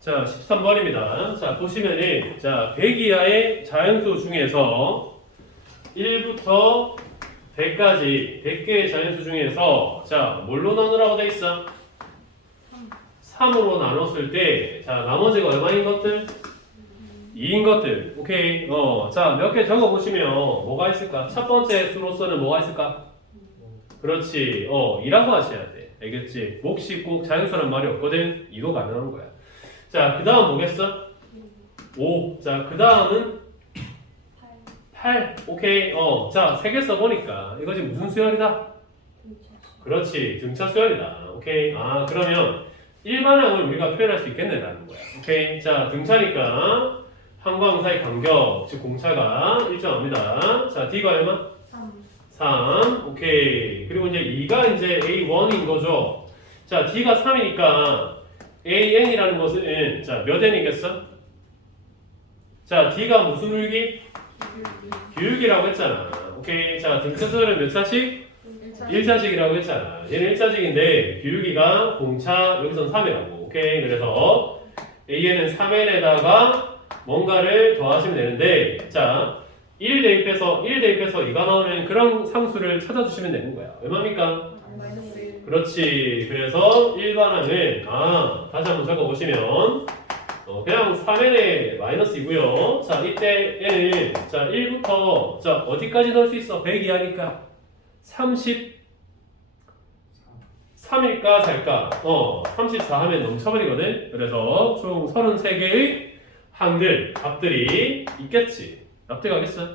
자, 13번입니다. 자, 보시면은, 자, 100 이하의 자연수 중에서 1부터 100까지 100개의 자연수 중에서 자, 뭘로 나누라고 돼 있어? 3 으로 나눴을 때, 자, 나머지가 얼마인 것들? 2인 것들. 오케이. 어, 자, 몇 개 적어 보시면 뭐가 있을까? 첫 번째 수로서는 뭐가 있을까? 그렇지. 어, 이라고 하셔야 돼. 알겠지? 몫이 꼭 자연수란 말이 없거든. 이도 가능한 거야. 자, 그 다음 뭐겠어? 5. 자, 그 다음은 8. 오케이. 어, 자, 세 개 써보니까 이거 지금 무슨 수열이다? 그렇지. 등차 수열이다. 오케이. 아, 그러면 일반항을 우리가 표현할 수 있겠네라는 거야. 오케이. 자, 등차니까 사이 간격, 즉 공차가 일정합니다. 자, D가 얼마? 3. 오케이. 그리고 이제 2가 이제 A1인 거죠. 자, D가 3이니까 AN이라는 것은 자, 몇 N이겠어? 자, D가 무슨 울기? 기울기라고 했잖아. 오케이. 자, 등차수열은 몇 차씩? 1차식이라고 했잖아. 얘는 1차식인데 기울기가 공차 여기선 3이라고. 오케이. 그래서 AN은 3N에다가 뭔가를 더하시면 되는데 자, 1 대입해서 1 대입해서 2가 나오는 그런 상수를 찾아주시면 되는 거야. 얼마입니까? 그렇지. 그래서 일반항은 아 다시 한번 적어보시면 어, 그냥 3n의 마이너스이고요. 자 이때 n은 자 1부터 자 어디까지 넣을 수 있어? 100 이하니까 30 3일까 잘까? 어, 34 하면 넘쳐버리거든. 그래서 총 33개의 항들, 값들이 있겠지. 납득하겠어?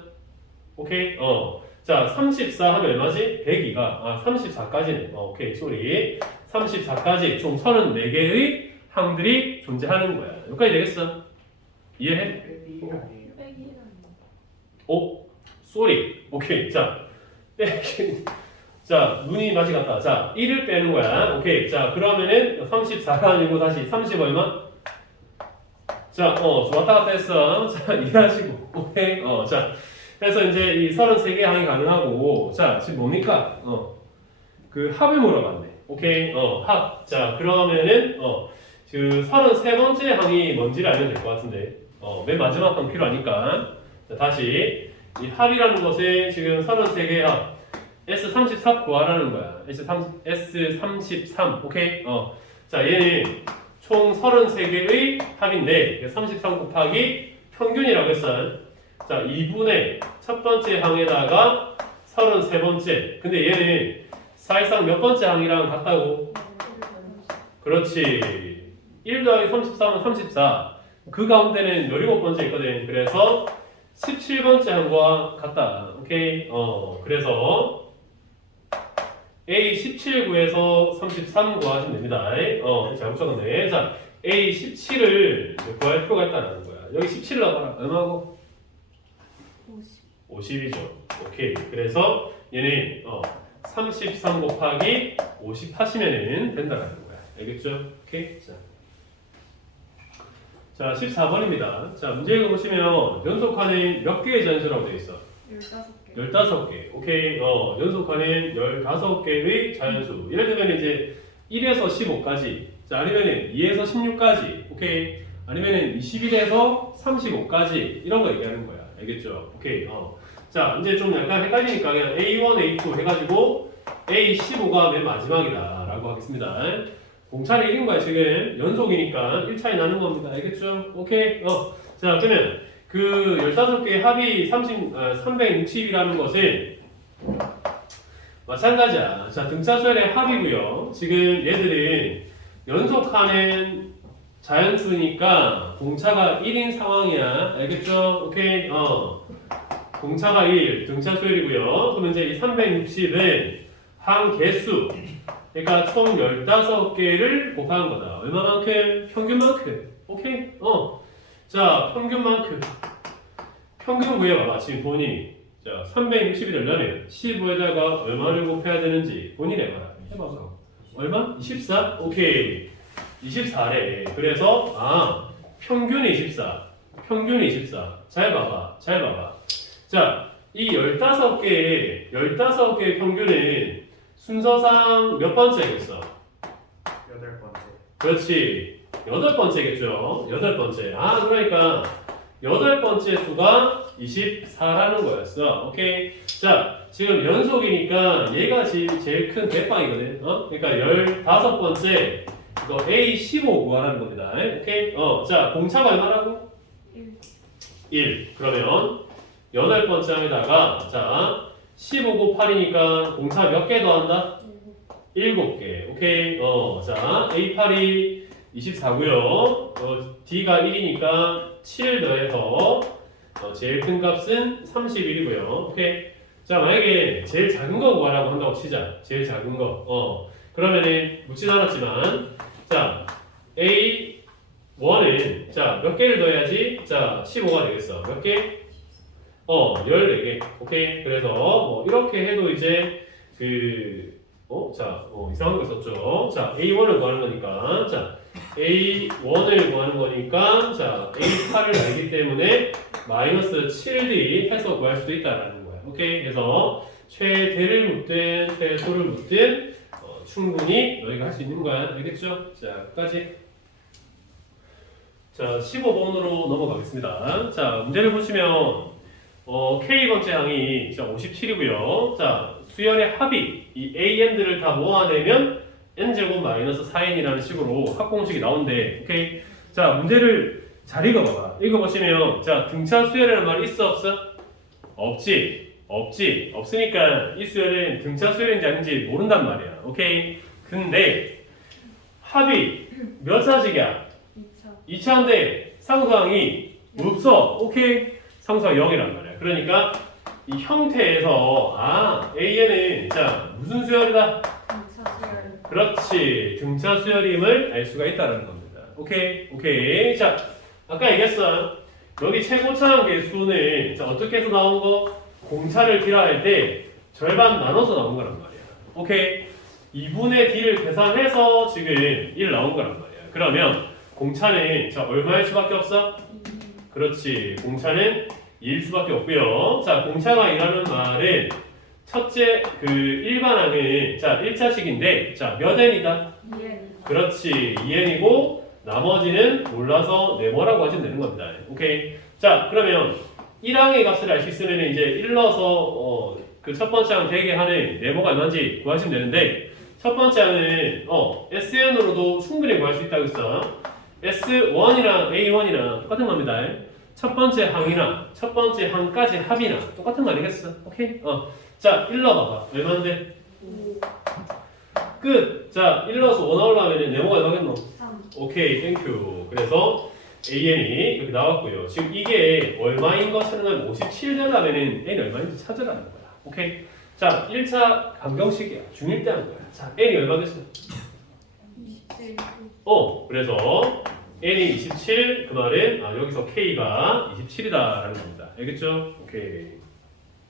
오케이? 어. 자, 34 하면 얼마지? 102가. 아, 34까지는. 어, 오케이, 쏘리. 34까지 총 34개의 항들이 존재하는 거야. 여기까지 되겠어? 이해해? 오, 쏘리. 오케이. 자. 자, 눈이 맛이 갔다. 자, 1을 빼는 거야. 오케이. 자, 그러면은 34가 아니고 다시 30 얼마? 자, 어, 좀 왔다 갔다 했어. 자, 이해하시고. 오케이. 어, 자. 그래서 이제 이 33개 항이 가능하고, 자, 지금 뭡니까? 어, 그 합을 물어봤네. 오케이. 어, 합. 자, 그러면은, 어, 그 33번째 항이 뭔지를 알면 될 것 같은데, 어, 맨 마지막 항 필요하니까. 자, 다시. 이 합이라는 것은 지금 33개 합. S33 구하라는 거야. S3, S33. 오케이? 어. 자, 얘는 총 33개의 합인데 33 곱하기 평균이라고 했어. 자, 2분의 첫 번째 항에다가 33번째. 근데 얘는 사실상 몇 번째 항이랑 같다고? 그렇지. 1 더하기 33은 34. 그 가운데는 17번째 있거든. 그래서 17번째 항과 같다. 오케이? 어, 그래서 A17구에서 33 구하시면 됩니다. 어, 잘못 적었네. 자, A17을 구할 필요가 있다는 거야. 여기 17을 넣어봐라. 얼마고? 50이죠. 오케이. 그래서 얘는 어, 33 곱하기 50 하시면 된다는 거야. 알겠죠? 오케이. 자. 자, 14번입니다. 자, 문제 읽어보시면 연속하는 몇 개의 자연수라고 되어 있어? 15개. 오케이. 어, 연속하는 15개의 자연수. 예를 들면 이제 1에서 15까지. 자, 아니면은 2에서 16까지. 오케이. 아니면은 21에서 35까지. 이런 거 얘기하는 거야. 알겠죠? 오케이. 어. 자, 이제 좀 약간 헷갈리니까 그냥 A1, A2 해가지고 A15가 맨 마지막이다. 라고 하겠습니다. 공차를 이긴 거야, 지금. 연속이니까 1차이 나는 겁니다. 알겠죠? 오케이. 어. 자, 그러면 그 15개의 합이 30, 아, 360이라는 것은 마찬가지야. 자, 등차수열의 합이고요. 지금 얘들은 연속하는 자연수니까 공차가 1인 상황이야. 알겠죠? 오케이. 어. 공차가 1, 등차수열이고요. 그러면 이제 이 360은 항 개수. 그러니까 총 15개를 곱하는 거다. 얼마만큼? 평균만큼. 오케이? 어. 자, 평균만큼. 평균 구해봐봐, 지금 본인이. 자, 360이 되려면 15에다가 얼마를 곱해야 되는지 본인 해봐라. 해봐봐. 얼마? 24? 오케이. 24래. 그래서, 아, 평균이 24. 평균이 24. 잘 봐봐. 잘 봐봐. 자, 이 15개의, 15개의 평균은 순서상 몇 번째겠어? 여덟 번째. 그렇지. 여덟 번째겠죠. 여덟 번째. 아, 그러니까 여덟 번째 수가 24라는 거였어. 오케이. 자, 지금 연속이니까 얘가 제일, 제일 큰 대빵이거든. 어? 그러니까 15번째 이거 A15 구하라는 겁니다. 오케이. 어, 자, 공차가 얼마라고? 1. 그러면 여덟 번째 항에다가 자, 15 곱하기니까 공차 몇 개 더한다? 7개. 오케이. 어, 자, A8이 24고요. 어, D가 1이니까 7 더해서 어, 제일 큰 값은 31이고요. 오케이. 자, 만약에 제일 작은 거 구하라고 한다고 치자. 제일 작은 거. 어. 그러면은 묻진 않았지만 자, A1은 자, 몇 개를 더해야지? 자, 15가 되겠어. 몇 개? 어, 14개. 오케이. 그래서 뭐 이렇게 해도 이제 그 어? 자, 어, 이상한 거 있었죠. 자, A1을 구하는 거니까. 자, A1을 구하는 거니까. 자, A8을 알기 때문에 마이너스 7D 해서 구할 수도 있다라는 거야. 오케이. 그래서 최대를 묻든 최소를 묻든 어, 충분히 너희가 할 수 있는 거야. 알겠죠? 자, 끝까지. 자, 15번으로 넘어가겠습니다. 자, 문제를 보시면 어, K번째 항이 자, 57이고요. 자, 수열의 합이 이 AN들을 다 모아내면 N제곱 마이너스 4N이라는 식으로 합공식이 나온대. 오케이. 자, 문제를 잘 읽어봐봐. 읽어보시면, 자, 등차 수열이라는 말이 있어, 없어? 없지. 없지. 없으니까 이 수열은 등차 수열인지 아닌지 모른단 말이야. 오케이. 근데 합이 몇 사식이야? 2차 2차인데 상수항이 없어. 오케이. 상수항 0이란 말이야. 그러니까 이 형태에서 아 AN은 자 무슨 수열이다? 2차 수열 그렇지 등차 수열임을 알 수가 있다는 겁니다. 오케이 오케이 자 아까 얘기했어 여기 최고차항 개수는 자 어떻게 해서 나온 거 공차를 기라할 때 절반 나눠서 나온 거란 말이야. 오케이 2분의 D를 계산해서 지금 1 나온 거란 말이야. 그러면 공차는 자 얼마일 수밖에 없어? 그렇지. 공차는 2일 수밖에 없고요. 자, 공차가 일하는 말은 첫째 그 일반항은 자 1차식인데 자몇 n이다? 2N 그렇지 2n이고 나머지는 몰라서 네모라고 하시면 되는 겁니다. 오케이. 자 그러면 1항의 값을 알 수 있으면 이제 1 넣어서 어, 그 첫 번째 항 되게 하는 네모가 얼마인지 구하시면 되는데 첫 번째 항은 어, SN으로도 충분히 구할 수 있다고 했어. S1이랑 A1이랑 똑같은 겁니다. 첫 번째 항이나 첫 번째 항까지 합이나 똑같은 말이겠어. 오케이? 어. 자, 1 넣어봐봐. 얼마인데? 5 끝. 자, 1 넣어서 5 나오려면 네모가 얼마겠노? 3 오케이, 땡큐. 그래서 AN이 이렇게 나왔고요. 지금 이게 얼마인 것처럼 57 되려면은 N이 얼마인지 찾으라는 거야. 오케이? 자, 1차 감경식이야. 중1 때 하는 거야. 자, N이 얼마 됐어? 27 어, 그래서 N이 27, 그 말은 아, 여기서 K가 27이다라는 겁니다. 알겠죠? 오케이.